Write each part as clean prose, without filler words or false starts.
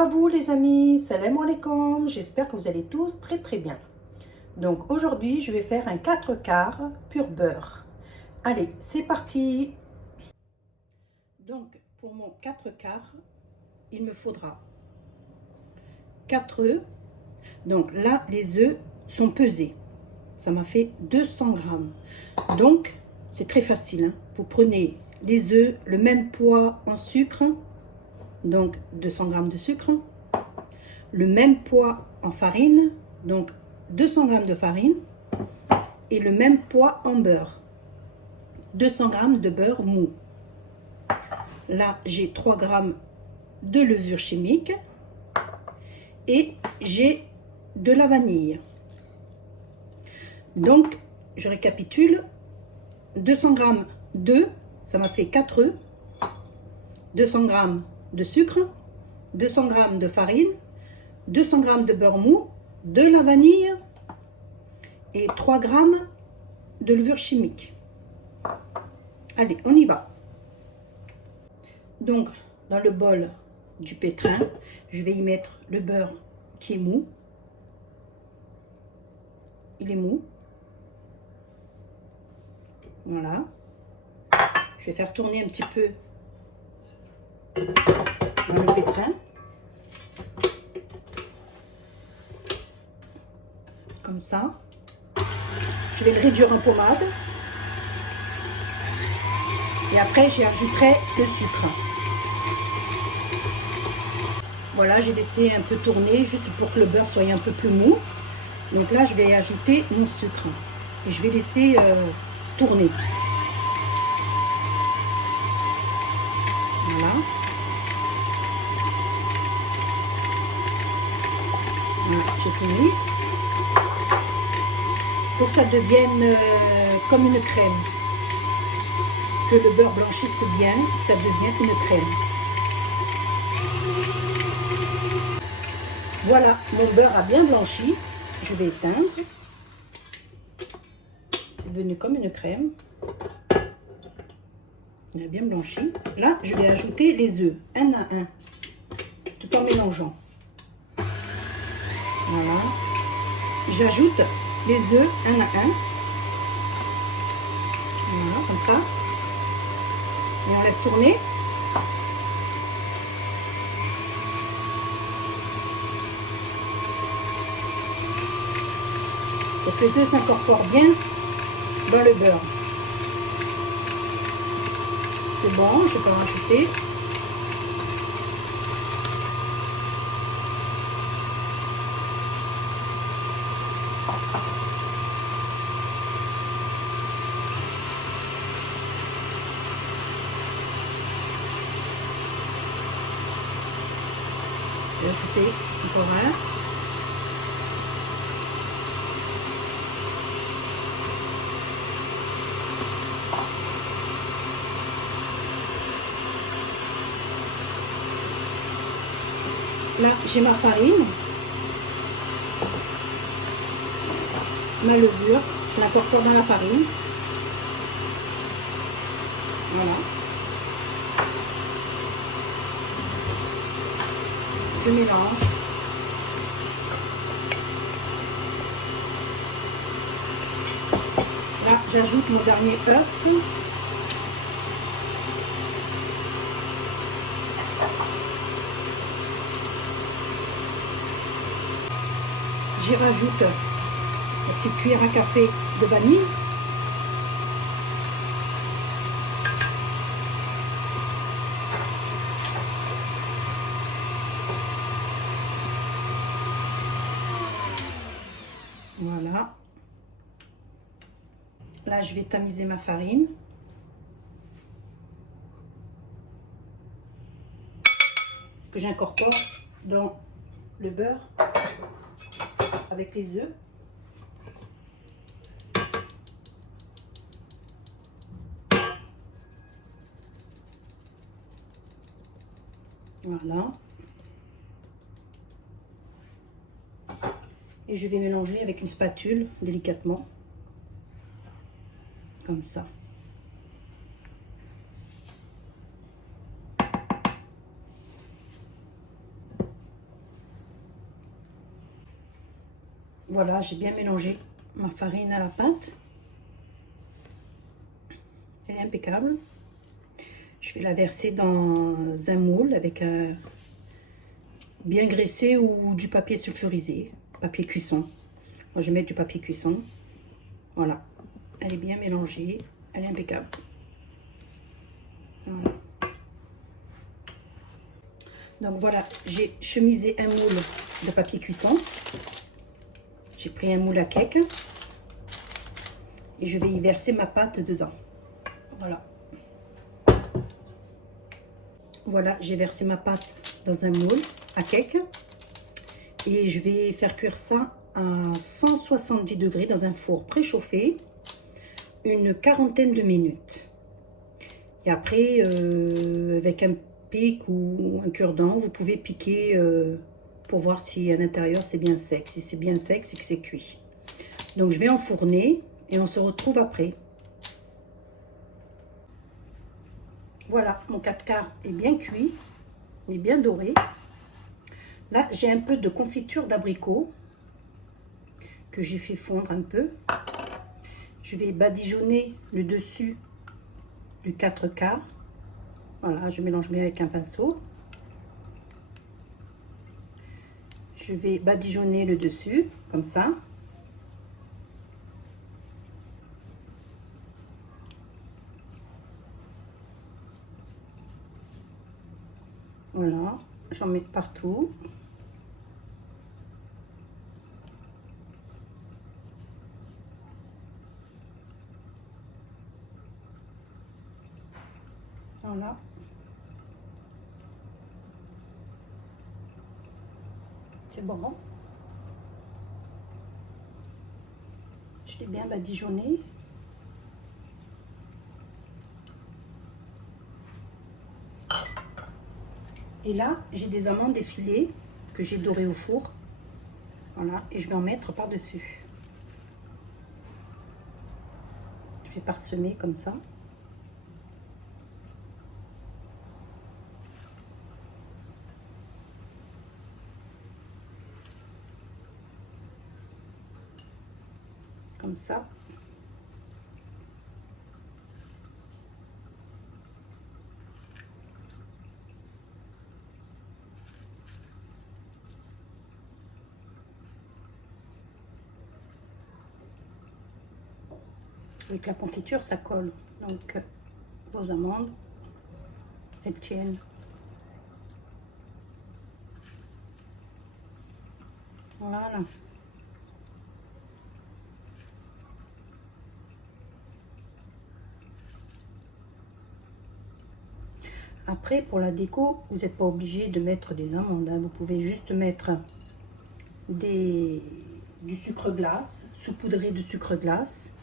à vous les amis, salam alaikum, j'espère que vous allez tous très bien. Donc aujourd'hui je vais faire un 4/4 pur beurre. Allez, c'est parti. Donc pour mon 4/4, il me faudra 4 œufs. Donc là les œufs sont pesés, ça m'a fait 200 grammes. Donc c'est très facile, hein. Vous prenez les œufs, le même poids en sucre, donc 200 grammes de sucre, le même poids en farine, donc 200 grammes de farine, et le même poids en beurre, 200 grammes de beurre mou. Là j'ai 3 grammes de levure chimique et j'ai de la vanille. Donc je récapitule: 200 grammes d'œufs, ça m'a fait 4 œufs, 200 grammes de sucre, 200 grammes de farine, 200 grammes de beurre mou, de la vanille et 3 grammes de levure chimique. Allez, on y va. Donc dans le bol du pétrin, je vais y mettre le beurre qui est mou. Il est mou. Voilà. Je vais faire tourner un petit peu dans le pétrin. Comme ça. Je vais le réduire en pommade. Et après, j'y ajouterai le sucre. Voilà, j'ai laissé un peu tourner juste pour que le beurre soit un peu plus mou. Donc là, je vais ajouter mon sucre. Et je vais laisser tourner. Voilà. Voilà, j'ai fini. Pour que ça devienne comme une crème. Que le beurre blanchisse bien, que ça devienne une crème. Voilà, mon beurre a bien blanchi. Je vais éteindre. C'est devenu comme une crème. Il a bien blanchi. Là, je vais ajouter les œufs, un à un, tout en mélangeant. Voilà. J'ajoute les œufs un à un. Voilà, comme ça. Et on laisse tourner. Pour que les œufs s'incorporent bien dans le beurre. C'est bon, je peux rajouter. Je vais ajouter encore un. Là, j'ai ma farine, ma levure, je l'incorpore dans la farine. Voilà. Je mélange. Là, j'ajoute mon dernier œuf. J'y rajoute une petite cuillère à café de vanille. Voilà. Là, je vais tamiser ma farine. Que j'incorpore dans le beurre avec les œufs. Voilà. Et je vais mélanger avec une spatule délicatement. Comme ça. Voilà, j'ai bien mélangé ma farine à la pâte. Elle est impeccable. Je vais la verser dans un moule avec un bien graissé ou du papier sulfurisé, papier cuisson. Moi, je vais mettre du papier cuisson. Voilà, elle est bien mélangée, elle est impeccable. Voilà. Donc voilà, j'ai chemisé un moule de papier cuisson. J'ai pris un moule à cake et je vais y verser ma pâte dedans. Voilà. Voilà, j'ai versé ma pâte dans un moule à cake et je vais faire cuire ça à 170 degrés dans un four préchauffé une quarantaine de minutes. Et après, avec un pic ou un cure-dent, vous pouvez piquer pour voir si à l'intérieur c'est bien sec. Si c'est bien sec, c'est que c'est cuit. Donc je vais enfourner et on se retrouve après. Voilà, mon 4/4 est bien cuit, il est bien doré. Là, j'ai un peu de confiture d'abricot que j'ai fait fondre un peu. Je vais badigeonner le dessus du 4/4. Voilà, je mélange bien avec un pinceau. Je vais badigeonner le dessus, comme ça. Voilà, j'en mets partout. Voilà. C'est bon. Je l'ai bien badigeonné. Et là, j'ai des amandes effilées que j'ai dorées au four. Voilà, et je vais en mettre par-dessus. Je vais parsemer comme ça. Comme ça. Avec la confiture, ça colle. Donc, vos amandes, elles tiennent. Voilà. Après, pour la déco, vous n'êtes pas obligé de mettre des amandes, hein. Vous pouvez juste mettre du sucre glace, saupoudrer de sucre glace,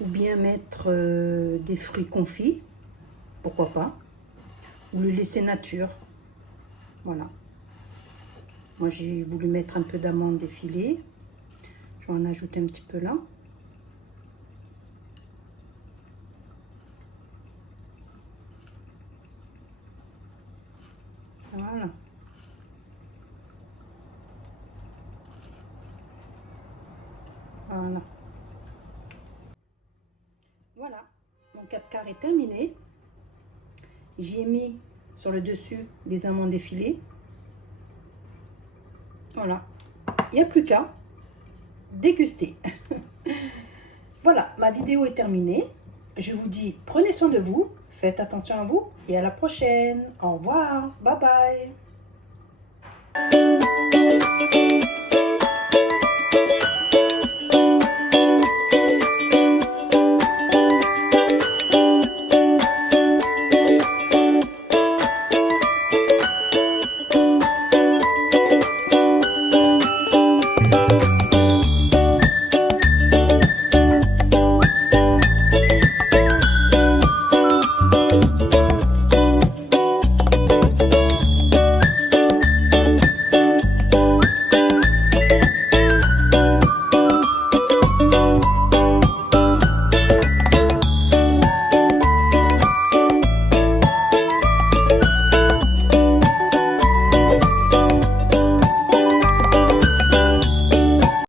ou bien mettre des fruits confits, pourquoi pas, ou le laisser nature. Voilà. Moi, j'ai voulu mettre un peu d'amandes effilées. Je vais en ajouter un petit peu là. Voilà. Voilà. Voilà. Mon 4/4 est terminé. J'y ai mis sur le dessus des amandes effilées. Voilà. Il n'y a plus qu'à déguster. Voilà, ma vidéo est terminée. Je vous dis, prenez soin de vous, faites attention à vous et à la prochaine. Au revoir, bye bye.